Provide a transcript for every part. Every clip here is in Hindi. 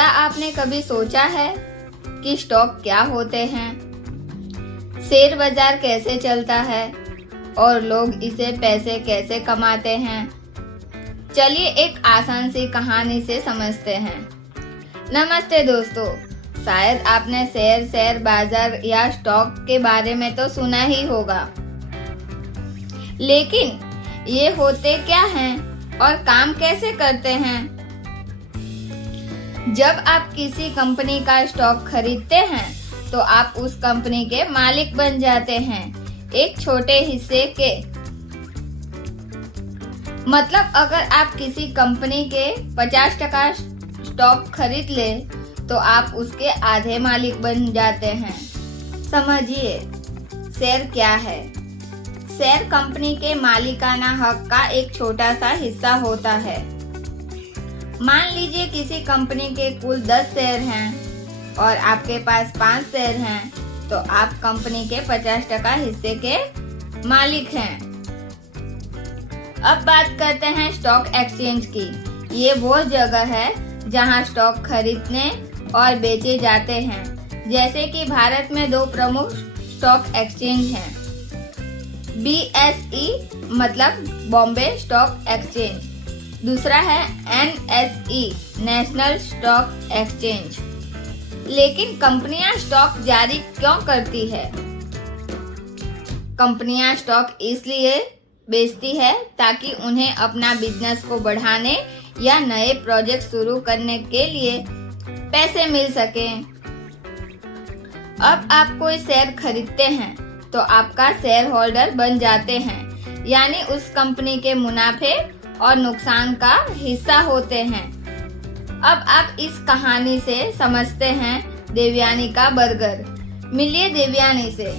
क्या आपने कभी सोचा है कि स्टॉक क्या होते हैं, शेयर बाजार कैसे चलता है और लोग इसे पैसे कैसे कमाते हैं? चलिए एक आसान सी कहानी से समझते हैं। नमस्ते दोस्तों, शायद आपने शेयर बाजार या स्टॉक के बारे में तो सुना ही होगा, लेकिन ये होते क्या हैं और काम कैसे करते हैं? जब आप किसी कंपनी का स्टॉक खरीदते हैं तो आप उस कंपनी के मालिक बन जाते हैं, एक छोटे हिस्से के। मतलब अगर आप किसी कंपनी के 50% स्टॉक खरीद ले तो आप उसके आधे मालिक बन जाते हैं। समझिए शेयर क्या है। शेयर कंपनी के मालिकाना हक का एक छोटा सा हिस्सा होता है। मान लीजिए किसी कंपनी के कुल 10 शेयर हैं और आपके पास 5 शेयर हैं, तो आप कंपनी के 50% हिस्से के मालिक हैं। अब बात करते हैं स्टॉक एक्सचेंज की। ये वो जगह है जहां स्टॉक खरीदने और बेचे जाते हैं। जैसे कि भारत में 2 प्रमुख स्टॉक एक्सचेंज हैं। BSE मतलब बॉम्बे स्टॉक एक्सचेंज, दूसरा है NSE नेशनल स्टॉक एक्सचेंज। लेकिन कंपनियां स्टॉक जारी क्यों करती है? कंपनियां स्टॉक इसलिए बेचती है ताकि उन्हें अपना बिजनेस को बढ़ाने या नए प्रोजेक्ट शुरू करने के लिए पैसे मिल सके। अब आप कोई शेयर खरीदते हैं तो आपका शेयर होल्डर बन जाते हैं, यानी उस कंपनी के मुनाफे और नुकसान का हिस्सा होते हैं। अब आप इस कहानी से समझते हैं देवयानी का बर्गर। मिलिए देवयानी से।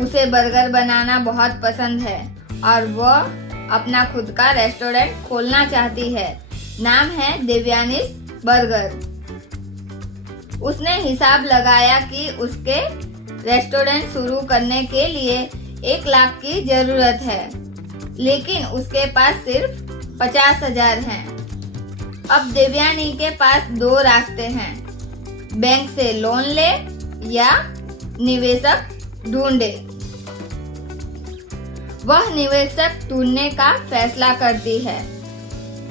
उसे बर्गर बनाना बहुत पसंद है और वह अपना खुद का रेस्टोरेंट खोलना चाहती है। नाम है देवयानीज बर्गर। उसने हिसाब लगाया कि उसके रेस्टोरेंट शुरू करने के लिए 1 लाख की जरूरत है, लेकिन उसके पास सिर्फ 50,000 हैं। अब देवयानी के पास 2 रास्ते हैं, बैंक से लोन ले या निवेशक ढूंढे। वह निवेशक ढूंढने का फैसला करती है।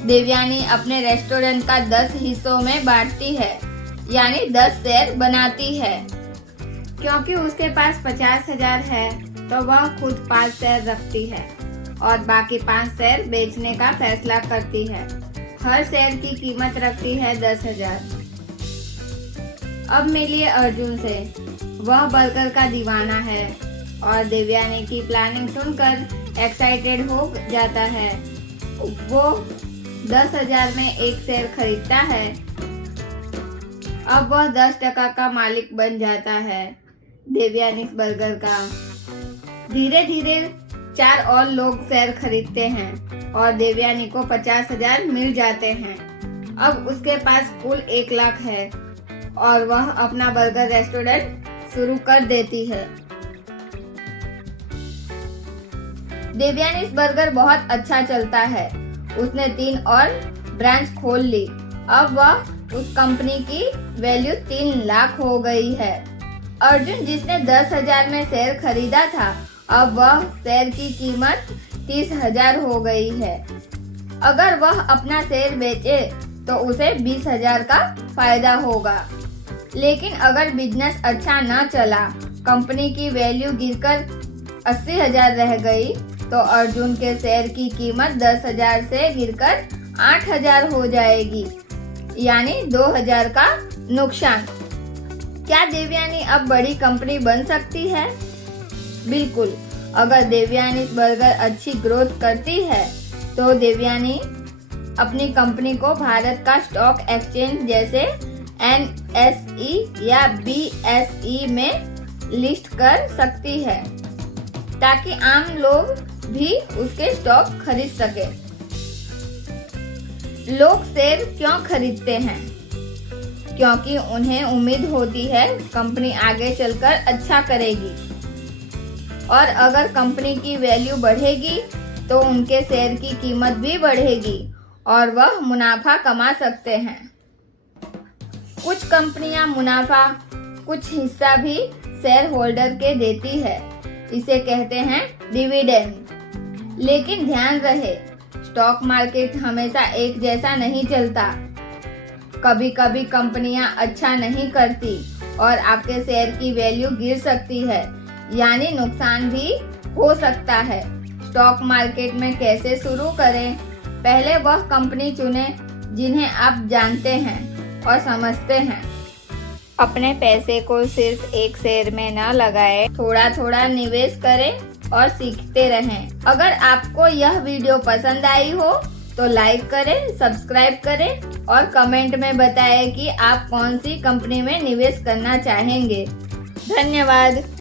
देवयानी अपने रेस्टोरेंट का 10 हिस्सों में बांटती है, यानी 10 शेयर बनाती है। क्योंकि उसके पास 50,000 है तो वह खुद 5 शेयर रखती है और बाकी 5 शेयर बेचने का फैसला करती है। हर शेयर की कीमत रखती है 10,000। अब मिलिए अर्जुन से। वह बर्गर का दीवाना है और देवयानी की प्लानिंग सुनकर एक्साइटेड हो जाता है। वो 10,000 में 1 शेयर खरीदता है। अब वह 10% का मालिक बन जाता है देवयानी बर्गर का। धीरे धीरे 4 और लोग शेयर खरीदते हैं और देवयानी को 50,000 मिल जाते हैं। अब उसके पास कुल 1 लाख है और वह अपना बर्गर रेस्टोरेंट शुरू कर देती है। देवयानी बर्गर बहुत अच्छा चलता है। उसने 3 और ब्रांच खोल ली। अब वह उस कंपनी की वैल्यू 3 लाख हो गई है। अर्जुन जिसने 10,000 में शेयर खरीदा था, अब वह शेयर की कीमत 30,000 हो गई है। अगर वह अपना शेयर बेचे तो उसे 20,000 का फायदा होगा। लेकिन अगर बिजनेस अच्छा न चला, कंपनी की वैल्यू गिरकर 80,000 रह गई, तो अर्जुन के शेयर की कीमत 10,000 से गिरकर 8,000 हो जाएगी, यानी 2,000 का नुकसान। क्या देवयानी अब बड़ी कंपनी बन सकती है? बिल्कुल। अगर देवयानी बर्गर अच्छी ग्रोथ करती है तो देवयानी अपनी कंपनी को भारत का स्टॉक एक्सचेंज जैसे NSE या BSE में लिस्ट कर सकती है, ताकि आम लोग भी उसके स्टॉक खरीद सके। लोग शेयर क्यों खरीदते हैं? क्योंकि उन्हें उम्मीद होती है कंपनी आगे चलकर अच्छा करेगी और अगर कंपनी की वैल्यू बढ़ेगी तो उनके शेयर की कीमत भी बढ़ेगी और वह मुनाफा कमा सकते हैं। कुछ कंपनियां मुनाफा कुछ हिस्सा भी शेयर होल्डर के देती है, इसे कहते हैं डिविडेंड। लेकिन ध्यान रहे, स्टॉक मार्केट हमेशा एक जैसा नहीं चलता। कभी कभी कंपनियां अच्छा नहीं करती और आपके शेयर की वैल्यू गिर सकती है, यानी नुकसान भी हो सकता है। स्टॉक मार्केट में कैसे शुरू करें? पहले वह कंपनी चुनें जिन्हें आप जानते हैं और समझते हैं। अपने पैसे को सिर्फ एक शेयर में न लगाएं, थोड़ा थोड़ा निवेश करें और सीखते रहें। अगर आपको यह वीडियो पसंद आई हो तो लाइक करें, सब्सक्राइब करें और कमेंट में बताएं कि आप कौन सी कंपनी में निवेश करना चाहेंगे। धन्यवाद।